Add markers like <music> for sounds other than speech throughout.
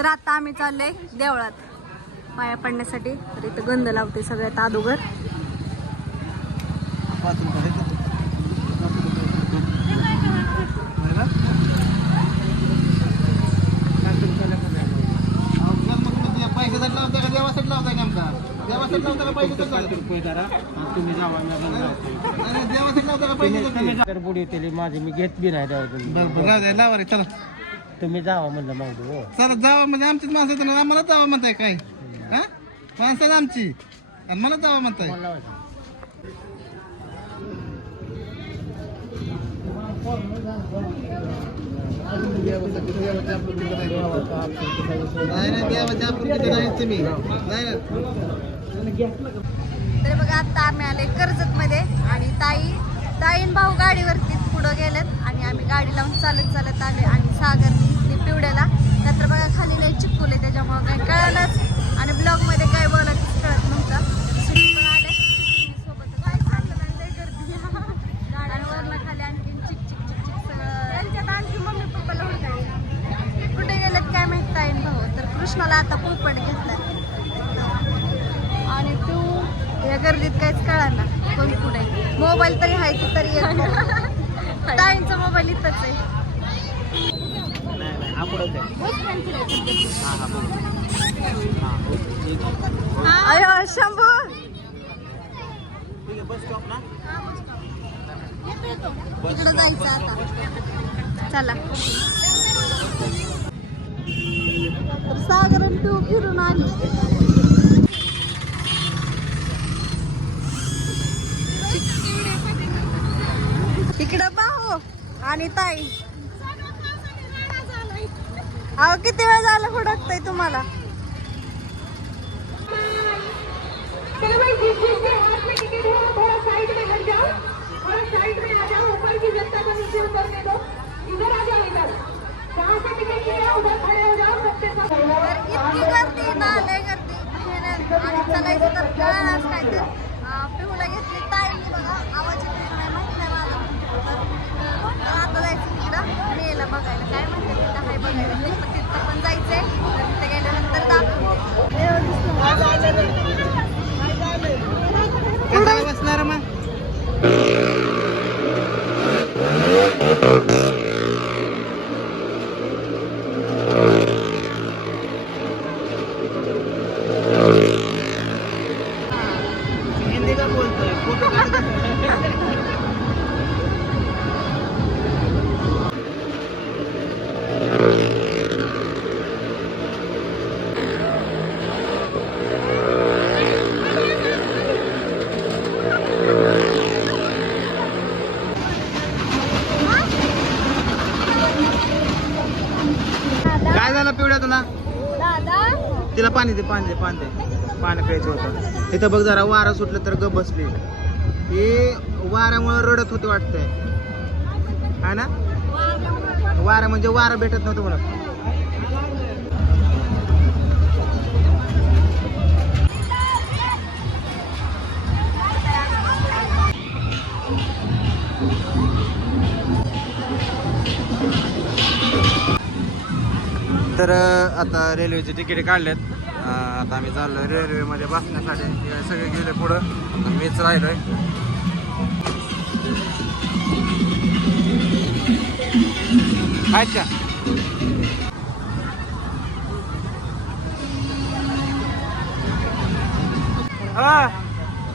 तर आता आम्ही चाललोय देवळात. पाया पडण्यासाठी. तर इथं गंध लावते सगळ्यात तुम्ही जर बुडी माझी मी घेत बी नाही द्यावं लावा रे चला. तुम्ही जावा म्हणलं मग हो. चला जावा म्हणजे आमचीच माणसं आहेत ना, आम्हाला जावा म्हणताय काय? हा? माणसं आहेत आमची. आणि मला जावा म्हणताय. मला लावायचं. नाही नाही देवाच्या आपण किती नाही तुम्ही. नाही ना तर बघा आता आम्ही आले कर्जत मध्ये आणि ताई ताईन भाऊ गाडीवरती पुढं गेलेत आणि आम्ही गाडी लावून चालत चालत आले आणि सागरनी पिवड्याला. तर बघा खाली लय चिपकुले त्याच्यामुळे काही कळालंच. आणि ब्लॉगमध्ये काय बोलायचं कळत नव्हतं. कृष्णाला आता पोपट घेतलाय. आणि तू या गर्दीत काहीच कळणार ना कोण कुठे मोबाईल तरी की तरी <laughs> ताईंचा मोबाईल इथंच आहे. अयो शंभू इकडं जायचं आता. चला. सागरन टू फिरून आली. इकडं पाहू. आणि ताई. अहो किती वेळ झाला हुडकतय तुम्हाला? तर इतकी गर्दी ना लय गर्दी. आणि चलायचं तर कळणार काय तर पिहूला घेतली ताईंनी बघा आवाज येतोय का नाही माहीत नाही मला तर आता जायचं तिकडं मेला बघायला. काय म्हणते तिथं? हाय बघायला. पण तिथं पण जायचंय तर तिथे गेल्यानंतर कशाला बसणार मग? तिला पांदे पांदे. पाणी प्यायचं होतं. इथं बघ जरा वारं सुटलं तर गप बसली. हे वाऱ्यामुळं रडत होते वाटतंय. हा ना? वारा म्हणजे वारं भेटत नव्हतं म्हणत तर आता रेल्वेचे तिकीट काढलेत. आता आम्ही चाललोय रेल्वेमध्ये बसण्यासाठी. सगळे गेले पुढं. मीच राहिलोय. हा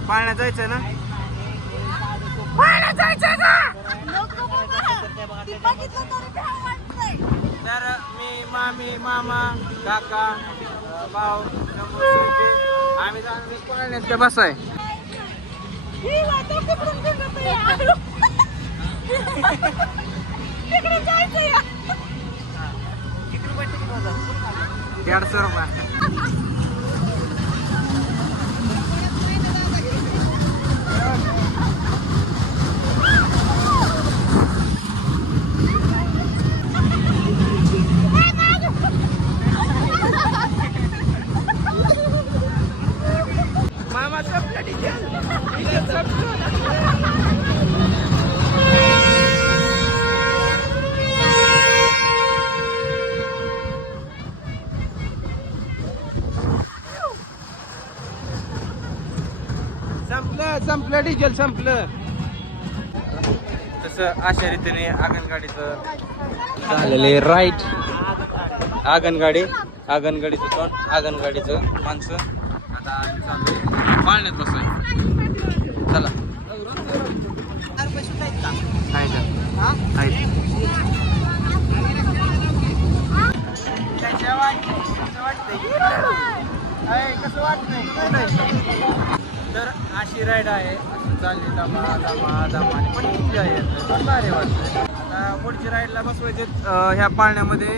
पाण्यात जायचं ना? पाण्यात जायचं बघितलं तरी मी मामी मामा काका भाऊ आम्ही तिकडून फिरत आहे. दीडशे रुपये. संपलं डिझेल संपलं. तसं अशा रीतीने आगनगाडीचं झालेले राईट. आगनगाडी आगनगाडीचं तोंड आगनगाडीचं माणसं. आता पाळण्यात बसाय चला. कसं वाटतंय? अशी राईड आहे. असं चालली दमा दमा दमाने पण एन्जॉय येतं पण भारी वाटतं. आता पुढची राईडला बसवायचे ह्या पाळण्यामध्ये.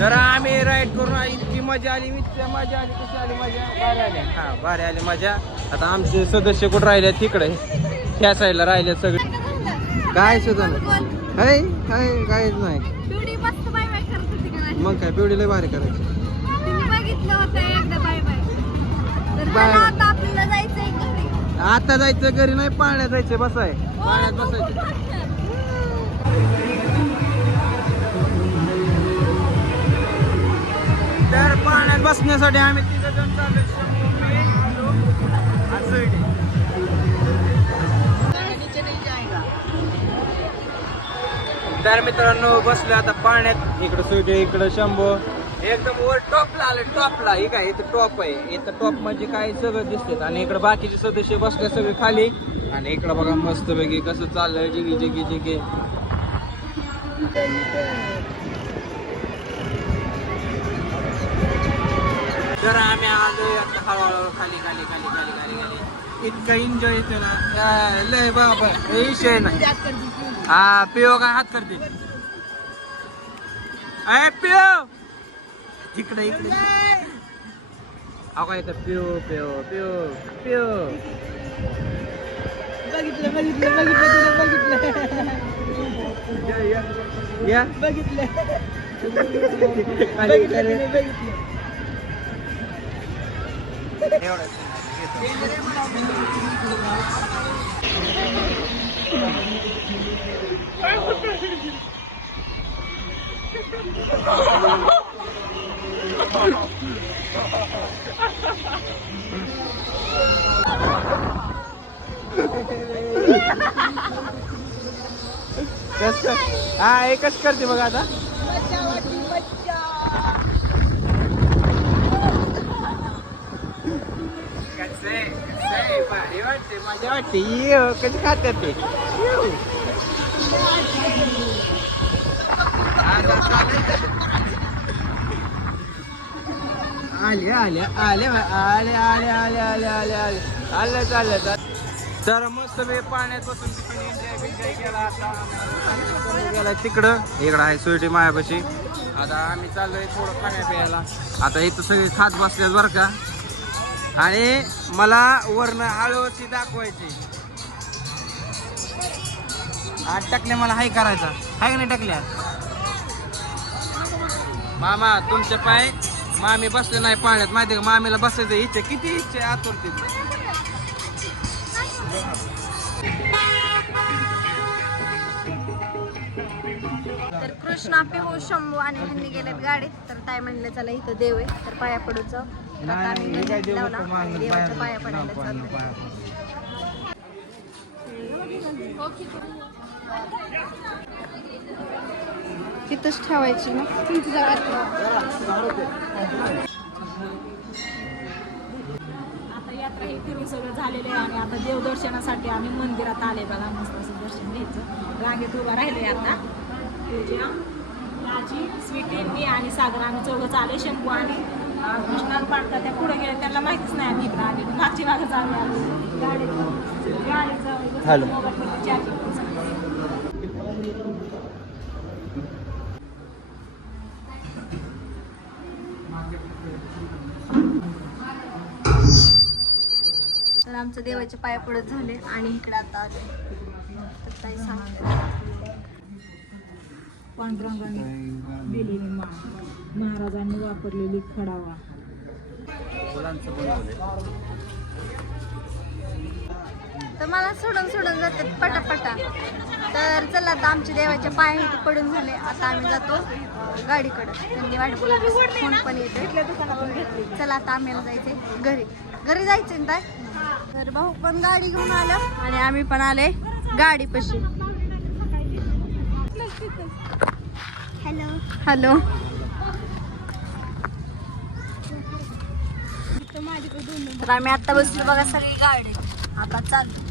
तर आम्ही राईड करून इतकी मजा आली. इतकी मजा आली. कशी आली मजा? भारी आली. हा भारी आली मजा. आता आमचे सदस्य कुठं राहिले तिकडे. त्या साईडला राहिले सगळे. काय सुद्धा नाही हाय हाय काहीच नाही. पिवडी? मग काय पिवडीला भारी करायची. बघितलं होतं एकदा बाय बाय. आता जायचं घरी नाही पाण्यात जायचं बसाय. पाण्यात बसायचं. तर पाण्यात बसण्यासाठी आम्ही तिघ जण चालू. तर मित्रांनो बसलो आता पाण्यात इकडं सुईटे इकडं शंभू. एकदम वर टॉपला आलं टॉपला हे काय इथं टॉप आहे. इथं टॉप म्हणजे काय सगळं दिसतात आणि इकडं बाकीचे सदस्य बसले सगळे खाली. आणि इकडं बघा मस्त पैकी कसं चाललंय जिगी जिगी जिगी. तर आम्ही आलो आता हळूहळू खाली खाली खाली खाली खाली खाली. इतका एन्जॉय येतो ना. लय बाबा हे विषय नाही. हा पिओ काय हात करते? अय पिओ! इकडे इकडे. अगं इथं पिऊ पिऊ पिऊ पिऊ. बघितलं बघितलं बघितलं या? बघितलं. बघितलं. हा एकच करते बघा आता. कसे कसे मजा वाटते ये हो, कशी खातात ते? आता आले आले आले आले आले आले आले आले आले आले. चालले तर मस्त मी पाण्यात बसून तिकडे एन्जॉय बिन्जॉय केला आता. गेला तिकडं. इकडं आहे सुईटी मायापाशी. आता आम्ही चाललोय थोडं खाण्या प्यायला. आता इथं सगळी खात बसल्यास बरं का. आणि मला वरनं आळवती दाखवायची. आज टाकल्या मला हाय करायचा. हाय का नाही टाकल्या? मामा तुमचे पाय मामी बसले नाही पाण्यात. माहिती का? मामीला बसायचं इच्छा किती इच्छा आतुरते तर कृष्णा पिहू शंभू आणि ह्यांनी गेलेत गाडीत. तर ताई म्हणले चला इथं देव आहे. तर पाया पडून जाऊ. तर आता आम्ही गणपत लावला. आणि देवाच्या पाया पडायला चाललोय. तिथंच ठेवायची ना? तुमची जागा आता यात्रा हे फिरून सगळं झालेलं आहे आणि आता देवदर्शनासाठी आम्ही मंदिरात आले बघा मस्त असं दर्शन घ्यायचं. रांगेत उभा राहिले आता. पूजा राजी स्वीटी मी आणि सागर आम्ही चौघं आले शंभू आणि कृष्णात पाडता त्या पुढे गेले त्यांना माहितीच नाही आम्ही इकडं आले मागची मागं चालू आलो. गाडीचं गाडीचं हॅलो. मोबाईल चार्जिंग तर आमचं देवाच्या पाया पडत झाले आणि इकडे आता आले. तर ताई सांगते. पांडुरंगाने दिलेली महाराजांनी वापरलेली खडावा. तर मला सोडून सोडून जातात पटापटा. तर चला आता आमच्या देवाच्या पाय पडून झाले. आता आम्ही जातो गाडीकडे. त्यांनी वाट बसली. फोन पण येते चला आता आम्हाला जायचंय घरी. घरी ना ताई? तर भाऊ पण गाडी घेऊन आलं. आणि आम्ही पण आले गाडी पशी हॅलो. हॅलो तर आम्ही आता बसलो बघा सगळी गाडी. आता चालू.